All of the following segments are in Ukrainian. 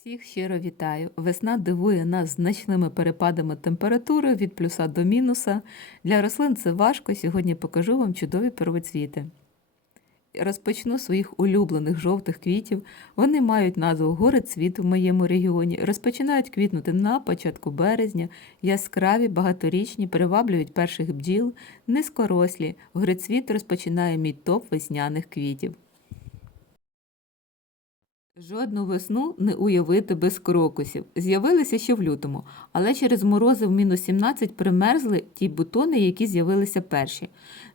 Всіх щиро вітаю! Весна дивує нас значними перепадами температури від плюса до мінуса. Для рослин це важко. Сьогодні покажу вам чудові первоцвіти. Розпочну своїх улюблених жовтих квітів. Вони мають назву гори цвіт в моєму регіоні. Розпочинають квітнути на початку березня, яскраві, багаторічні, приваблюють перших бджіл, низькорослі. Горицвіт розпочинає мій топ весняних квітів. Жодну весну не уявити без крокусів. З'явилися ще в лютому, але через морози в мінус 17 примерзли ті бутони, які з'явилися перші.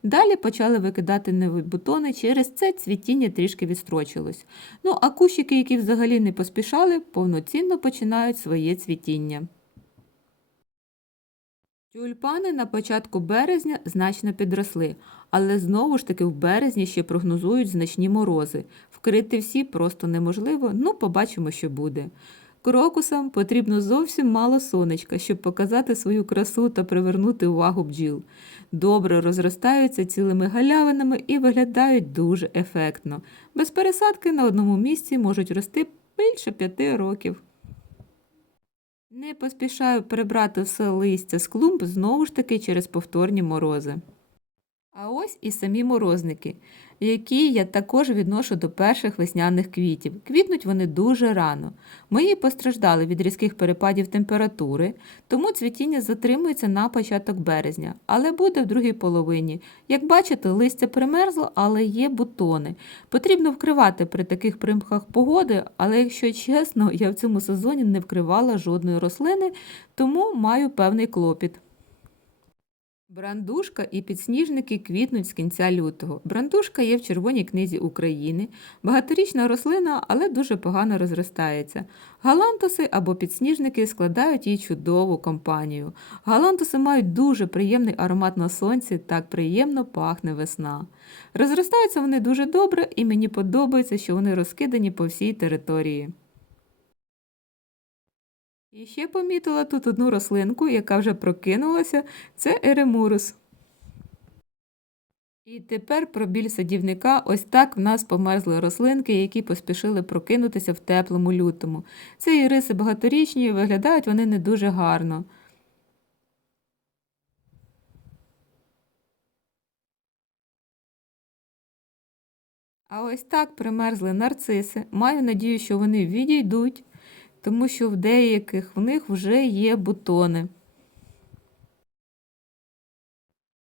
Далі почали викидати нові бутони, через це цвітіння трішки відстрочилось. Ну а кущики, які взагалі не поспішали, повноцінно починають своє цвітіння. Тюльпани на початку березня значно підросли, але знову ж таки в березні ще прогнозують значні морози. Вкрити всі просто неможливо, ну побачимо, що буде. Крокусам потрібно зовсім мало сонечка, щоб показати свою красу та привернути увагу бджіл. Добре розростаються цілими галявинами і виглядають дуже ефектно. Без пересадки на одному місці можуть рости більше п'яти років. Не поспішаю прибрати все листя з клумб знову ж таки через повторні морози. А ось і самі морозники, які я також відношу до перших весняних квітів. Квітнуть вони дуже рано. Мої постраждали від різких перепадів температури, тому цвітіння затримується на початок березня, але буде в другій половині. Як бачите, листя примерзло, але є бутони. Потрібно вкривати при таких примхах погоди, але якщо чесно, я в цьому сезоні не вкривала жодної рослини, тому маю певний клопіт. Брандушка і підсніжники квітнуть з кінця лютого. Брандушка є в Червоній книзі України, багаторічна рослина, але дуже погано розростається. Галантуси або підсніжники складають їй чудову компанію. Галантуси мають дуже приємний аромат на сонці, так приємно пахне весна. Розростаються вони дуже добре, і мені подобається, що вони розкидані по всій території. І ще помітила тут одну рослинку, яка вже прокинулася, це еремурус. І тепер про біль садівника ось так в нас померзли рослинки, які поспішили прокинутися в теплому лютому. Це іриси багаторічні, виглядають вони не дуже гарно. А ось так примерзли нарциси. Маю надію, що вони відійдуть тому що в деяких в них вже є бутони.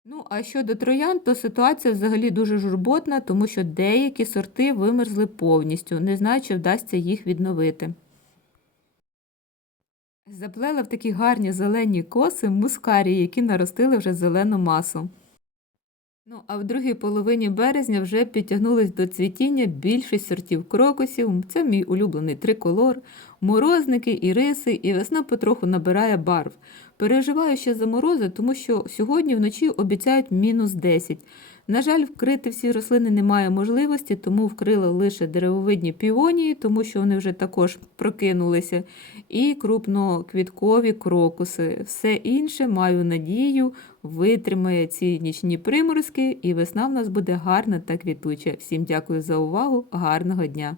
Ну, а щодо троян, то ситуація взагалі дуже журботна, тому що деякі сорти вимерзли повністю, не знаю, чи вдасться їх відновити. Заплела в такі гарні зелені коси мускарії, які наростили вже зелену масу. Ну, а в другій половині березня вже підтягнулись до цвітіння більшість сортів крокусів. Це мій улюблений триколор, морозники, іриси, і весна потроху набирає барв. Переживаю ще за морози, тому що сьогодні вночі обіцяють мінус 10. На жаль, вкрити всі рослини немає можливості, тому вкрила лише деревовидні піонії, тому що вони вже також прокинулися, і крупноквіткові крокуси. Все інше, маю надію, витримає ці нічні приморозки, і весна в нас буде гарна та квітуча. Всім дякую за увагу, гарного дня!